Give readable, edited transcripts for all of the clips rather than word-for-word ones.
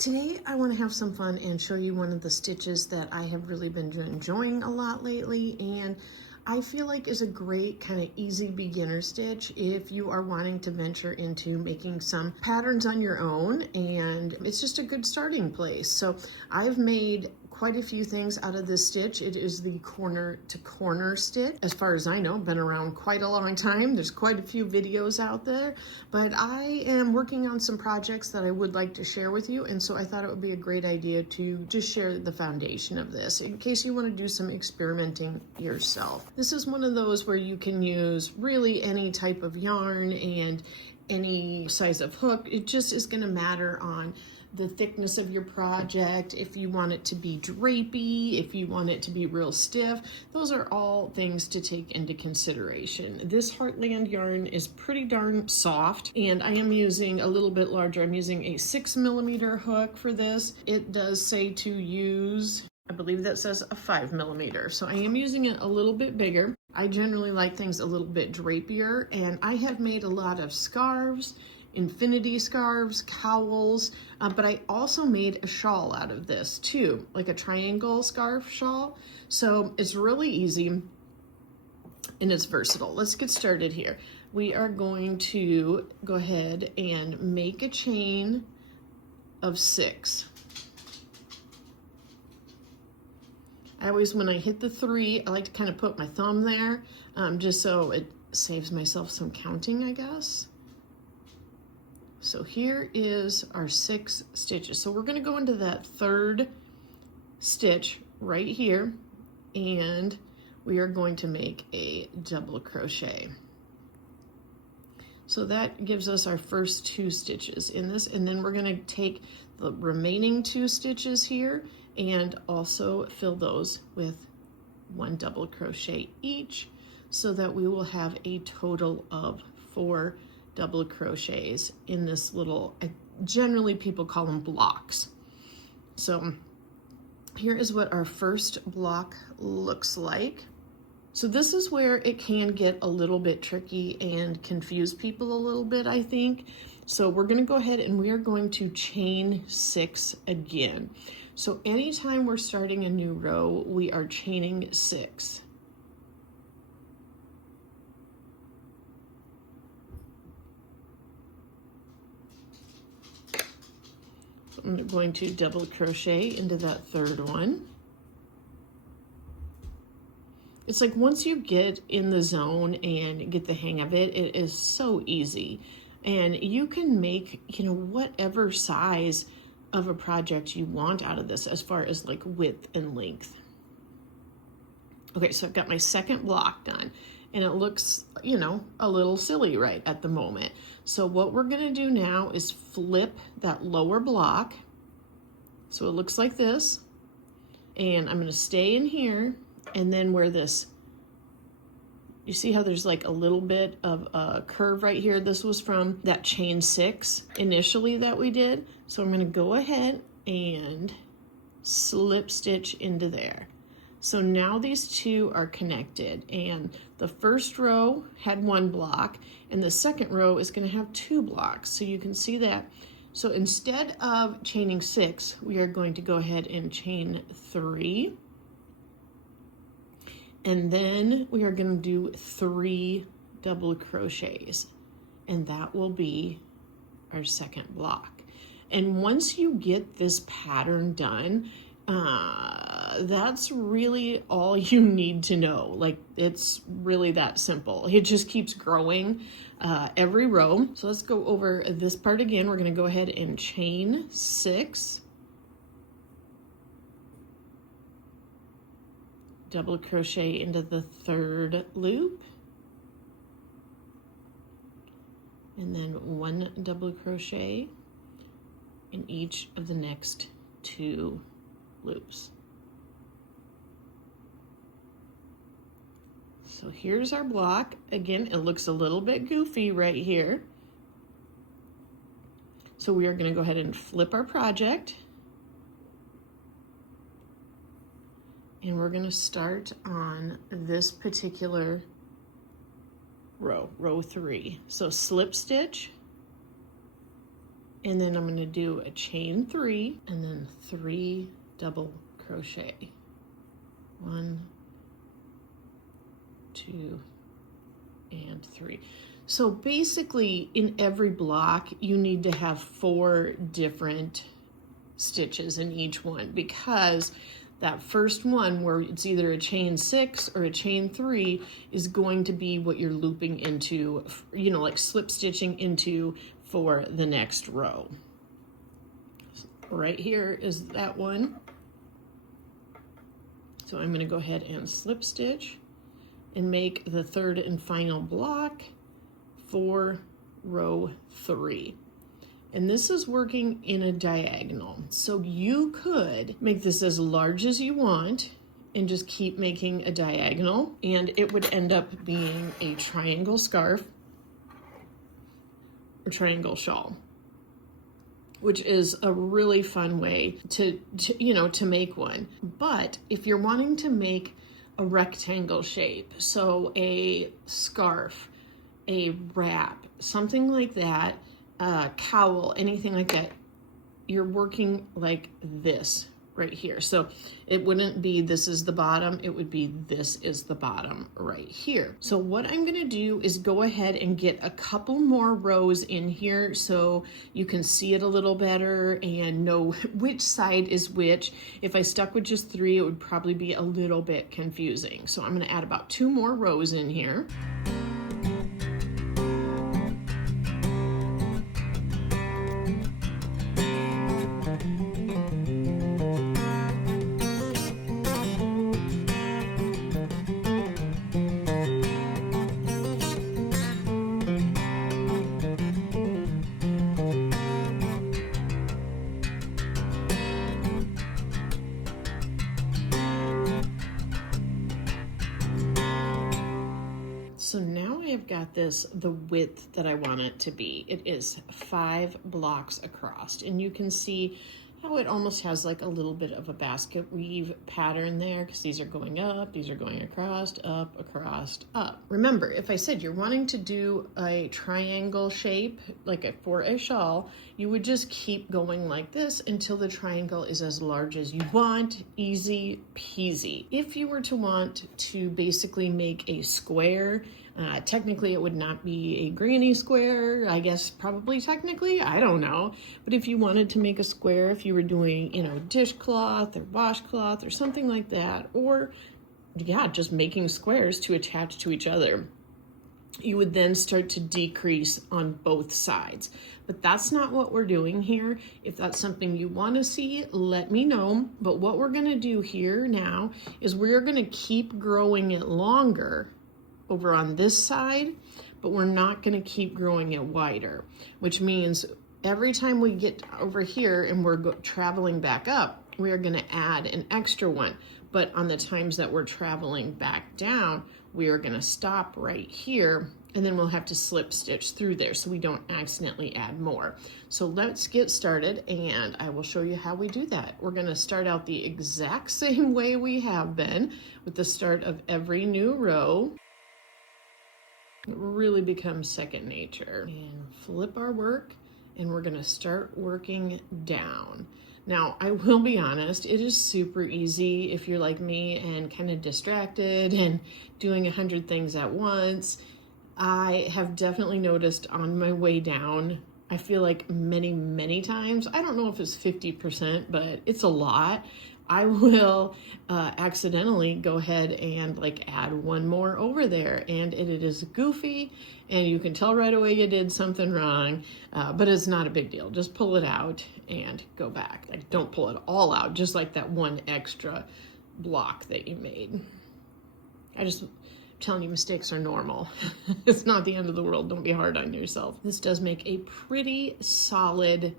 Today I want to have some fun and show you one of the stitches that I have really been enjoying a lot lately, and I feel like is a great kind of easy beginner stitch if you are wanting to venture into making some patterns on your own, and it's just a good starting place. So I've made quite a few things out of this stitch. It is the corner to corner stitch. As far as I know, been around quite a long time. There's quite a few videos out there, but I am working on some projects that I would like to share with you, and so I thought it would be a great idea to just share the foundation of this in case you want to do some experimenting yourself. This is one of those where you can use really any type of yarn and any size of hook. It just is going to matter on the thickness of your project, if you want it to be drapey, if you want it to be real stiff. Those are all things to take into consideration. This Heartland yarn is pretty darn soft, and I am using a little bit larger. I'm using a 6mm hook for this. It does say to use, I believe that says a 5mm, so I am using it a little bit bigger. I generally like things a little bit drapier, and I have made a lot of scarves, infinity scarves, cowls, but I also made a shawl out of this too, like a triangle scarf shawl. So it's really easy and it's versatile. Let's get started here. We are going to go ahead and make a chain of 6. I always, when I hit the 3, I like to kind of put my thumb there, just so it saves myself some counting, I guess. So here is our 6 stitches. So we're going to go into that 3rd stitch right here, and we are going to make a double crochet. So that gives us our first 2 stitches in this, and then we're going to take the remaining 2 stitches here and also fill those with 1 double crochet each, so that we will have a total of 4 double crochets in this little, generally people call them blocks. So here is what our first block looks like. So this is where it can get a little bit tricky and confuse people a little bit, I think. So we're going to go ahead and we are going to chain 6 again. So anytime we're starting a new row, we are chaining 6. I'm going to double crochet into that 3rd one. It's like once you get in the zone and get the hang of it, it is so easy. And you can make, whatever size of a project you want out of this as far as like width and length. Okay, so I've got my 2nd block done, and it looks, a little silly right at the moment. So what we're gonna do now is flip that lower block. So it looks like this, and I'm gonna stay in here, and then where this, you see how there's like a little bit of a curve right here? This was from that chain 6 initially that we did. So I'm gonna go ahead and slip stitch into there. So now these 2 are connected, and the first row had 1 block, and the 2nd row is going to have 2 blocks. So you can see that. So instead of chaining 6, we are going to go ahead and chain 3. And then we are going to do 3 double crochets, and that will be our 2nd block. And once you get this pattern done, that's really all you need to know. Like, it's really that simple. It just keeps growing every row. So let's go over this part again. We're going to go ahead and chain 6, double crochet into the 3rd loop, and then 1 double crochet in each of the next 2 loops. So here's our block. Again, it looks a little bit goofy right here. So we are going to go ahead and flip our project, and we're going to start on this particular row, row 3. So slip stitch, And then I'm going to do a chain 3 and then 3 double crochet. 1, 2, and 3. So basically in every block you need to have 4 different stitches in each one, because that first one where it's either a chain 6 or a chain 3 is going to be what you're looping into, you know, like slip stitching into for the next row. Right here is that one. So I'm going to go ahead and slip stitch and make the third and final block for row 3. And this is working in a diagonal. So you could make this as large as you want and just keep making a diagonal, and it would end up being a triangle scarf or triangle shawl, which is a really fun way to make one. But if you're wanting to make a rectangle shape, so a scarf, a wrap, something like that, cowl, anything like that, you're working like this right here. So it wouldn't be this is the bottom, it would be this is the bottom right here. So what I'm going to do is go ahead and get a couple more rows in here so you can see it a little better and know which side is which. If I stuck with just 3, it would probably be a little bit confusing. So I'm going to add about 2 more rows in here. So now I've got this the width that I want it to be. It is 5 blocks across, and you can see how it almost has like a little bit of a basket weave pattern there, because these are going up, these are going across, up, up. Remember, if I said you're wanting to do a triangle shape, like for a shawl, you would just keep going like this until the triangle is as large as you want. Easy peasy. If you were to want to basically make a square, technically it would not be a granny square, I guess probably technically, I don't know. But if you wanted to make a square, if you were doing, you know, dishcloth or washcloth or something like that, or yeah, just making squares to attach to each other, you would then start to decrease on both sides. But that's not what we're doing here. If that's something you want to see, let me know. But what we're going to do here now is we're going to keep growing it longer over on this side, but we're not going to keep growing it wider, which means every time we get over here and we're traveling back up, we are going to add an extra one. But on the times that we're traveling back down, we are going to stop right here, and then we'll have to slip stitch through there so we don't accidentally add more. So let's get started, and I will show you how we do that. We're going to start out the exact same way we have been with the start of every new row. It really becomes second nature. And flip our work, and we're gonna start working down. Now, I will be honest, it is super easy if you're like me and kind of distracted and doing 100 things at once. I have definitely noticed on my way down, I feel like many times, I don't know if it's 50%, but it's a lot, I will accidentally go ahead and like add one more over there, and it is goofy and you can tell right away you did something wrong, but it's not a big deal. Just pull it out and go back. Like, don't pull it all out, just like that one extra block that you made. I'm telling you, mistakes are normal. It's not the end of the world. Don't be hard on yourself. This does make a pretty solid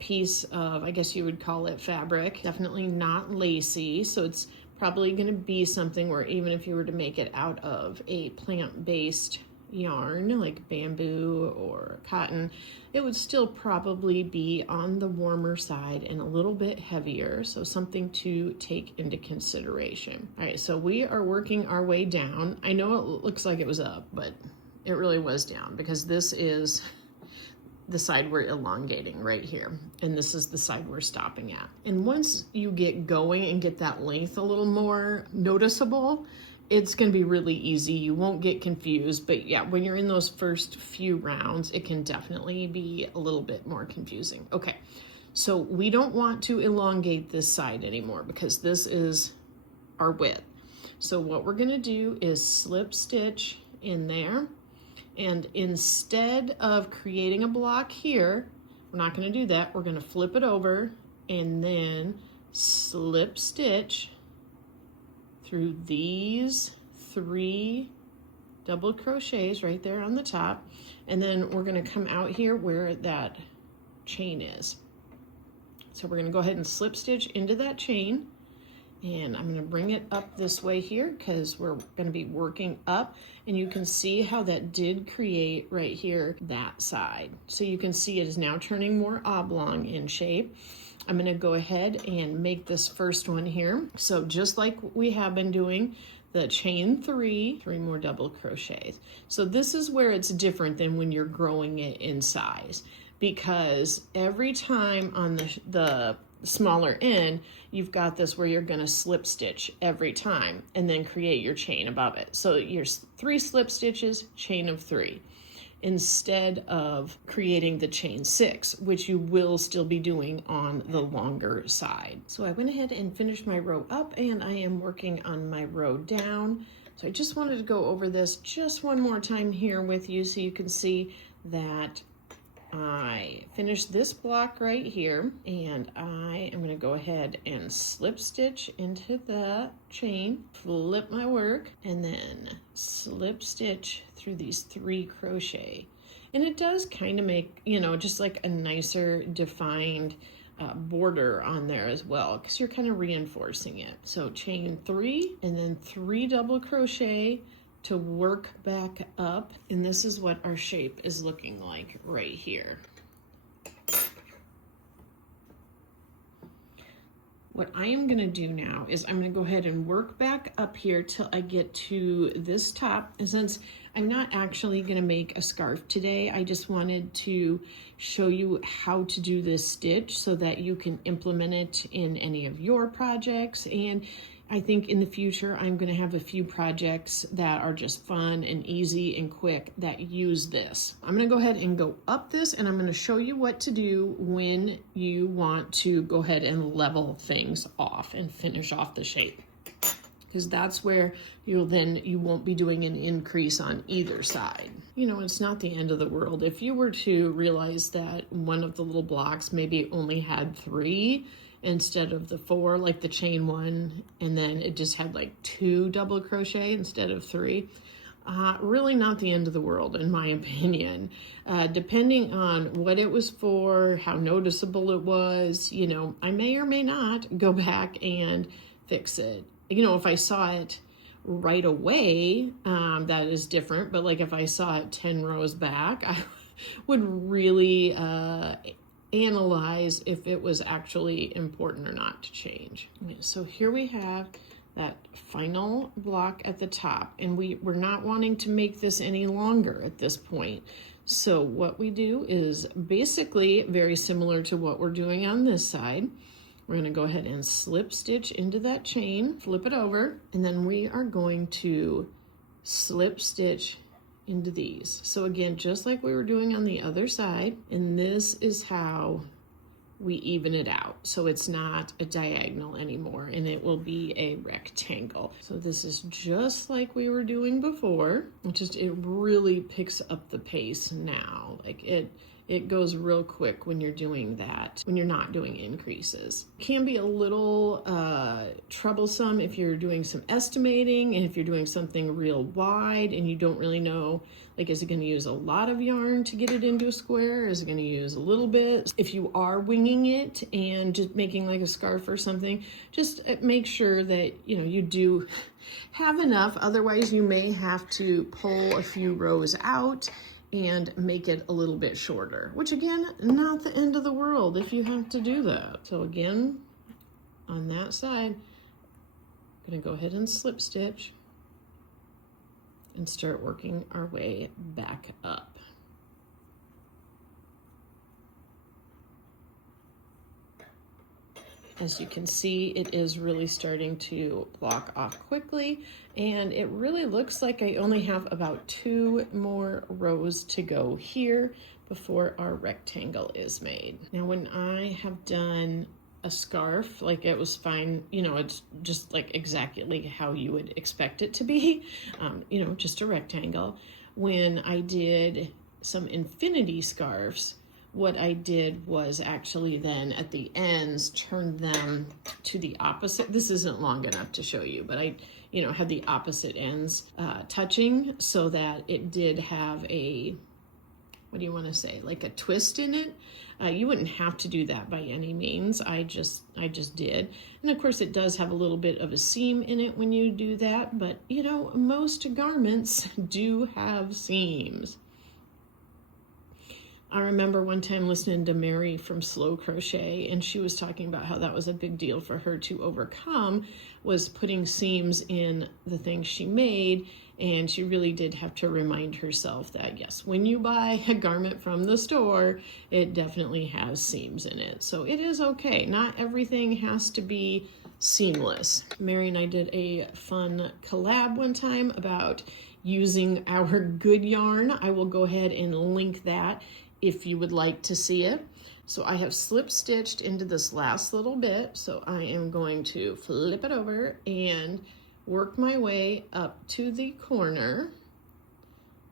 piece of, I guess you would call it, fabric. Definitely not lacy, so it's probably going to be something where even if you were to make it out of a plant-based yarn like bamboo or cotton, it would still probably be on the warmer side and a little bit heavier, so something to take into consideration. All right, so we are working our way down. I know it looks like it was up, but it really was down, because this is the side we're elongating right here. And this is the side we're stopping at. And once you get going and get that length a little more noticeable, it's going to be really easy. You won't get confused. But yeah, when you're in those first few rounds, it can definitely be a little bit more confusing. Okay, so we don't want to elongate this side anymore because this is our width. So what we're going to do is slip stitch in there. And instead of creating a block here, we're not going to do that. We're going to flip it over and then slip stitch through these 3 double crochets right there on the top. And then we're going to come out here where that chain is. So we're going to go ahead and slip stitch into that chain. And I'm going to bring it up this way here because we're going to be working up, and you can see how that did create right here that side. So you can see it is now turning more oblong in shape. I'm going to go ahead and make this first one here. So just like we have been doing, the chain 3 more double crochets. So this is where it's different than when you're growing it in size, because every time on the smaller end, you've got this where you're going to slip stitch every time and then create your chain above it. So your 3 slip stitches, chain of 3, instead of creating the chain 6, which you will still be doing on the longer side. So I went ahead and finished my row up, and I am working on my row down. So I just wanted to go over this just one more time here with you so you can see that I finished this block right here, and I am going to go ahead and slip stitch into the chain, flip my work, and then slip stitch through these 3 crochet. And it does kind of make, you know, just like a nicer defined border on there as well, because you're kind of reinforcing it. So chain 3 and then 3 double crochet to work back up, and this is what our shape is looking like right here. What I am going to do now is I'm going to go ahead and work back up here till I get to this top. And since I'm not actually going to make a scarf today, I just wanted to show you how to do this stitch so that you can implement it in any of your projects. And I think in the future, I'm going to have a few projects that are just fun and easy and quick that use this. I'm going to go ahead and go up this, and I'm going to show you what to do when you want to go ahead and level things off and finish off the shape. Because that's where you won't be doing an increase on either side. You know, it's not the end of the world. If you were to realize that one of the little blocks maybe only had 3, instead of the 4, like the chain 1, and then it just had like 2 double crochet instead of 3. Really not the end of the world, in my opinion. Depending on what it was for, how noticeable it was, you know, I may or may not go back and fix it. You know, if I saw it right away, that is different. But like if I saw it 10 rows back, I would really analyze if it was actually important or not to change. Okay, so here we have that final block at the top, and we're not wanting to make this any longer at this point. So what we do is basically very similar to what we're doing on this side. We're going to go ahead and slip stitch into that chain, flip it over, and then we are going to slip stitch into these. So again, just like we were doing on the other side, and this is how we even it out. So it's not a diagonal anymore, and it will be a rectangle. So this is just like we were doing before. It really picks up the pace now. Like it goes real quick when you're doing that, when you're not doing increases. It can be a little troublesome if you're doing some estimating, and if you're doing something real wide and you don't really know, like, is it going to use a lot of yarn to get it into a square? Is it going to use a little bit? If you are winging it and just making like a scarf or something, just make sure that, you know, you do have enough. Otherwise, you may have to pull a few rows out and make it a little bit shorter, which again, not the end of the world if you have to do that. So again, on that side, I'm gonna go ahead and slip stitch and start working our way back up. As you can see, it is really starting to block off quickly, and it really looks like I only have about 2 more rows to go here before our rectangle is made. Now, when I have done a scarf, like it was fine, you know, it's just like exactly how you would expect it to be, you know, just a rectangle. When I did some infinity scarves, what I did was actually then at the ends turned them to the opposite. This isn't long enough to show you, but I, you know, had the opposite ends touching so that it did have a, what do you want to say, like a twist in it. You wouldn't have to do that by any means. I just did. And of course it does have a little bit of a seam in it when you do that, but you know, most garments do have seams. I remember one time listening to Mary from Slow Crochet, and she was talking about how that was a big deal for her to overcome, was putting seams in the things she made. And she really did have to remind herself that, yes, when you buy a garment from the store, it definitely has seams in it. So it is okay. Not everything has to be seamless. Mary and I did a fun collab one time about using our good yarn. I will go ahead and link that if you would like to see it. So I have slip stitched into this last little bit. So I am going to flip it over and work my way up to the corner,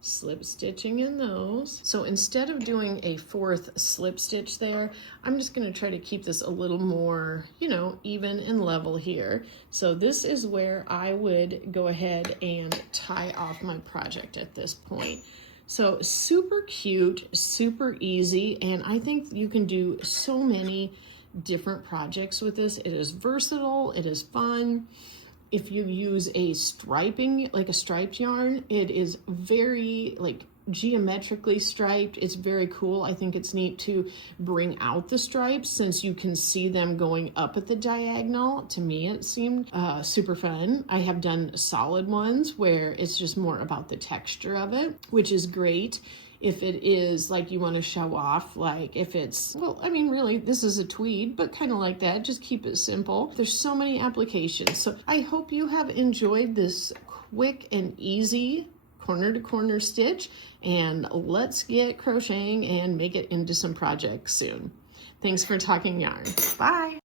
slip stitching in those. So instead of doing a 4th slip stitch there, I'm just going to try to keep this a little more, you know, even and level here. So this is where I would go ahead and tie off my project at this point. So super cute, super easy, and I think you can do so many different projects with this. It is versatile, it is fun. If you use a striping, like a striped yarn, it is very like geometrically striped. It's very cool. I think it's neat to bring out the stripes since you can see them going up at the diagonal. To me, it seemed super fun. I have done solid ones where it's just more about the texture of it, which is great. If it is like you want to show off, like if it's, well, I mean, really, this is a tweed, but kind of like that, just keep it simple. There's so many applications. So I hope you have enjoyed this quick and easy corner to corner stitch, and let's get crocheting and make it into some projects soon. Thanks for talking yarn. Bye.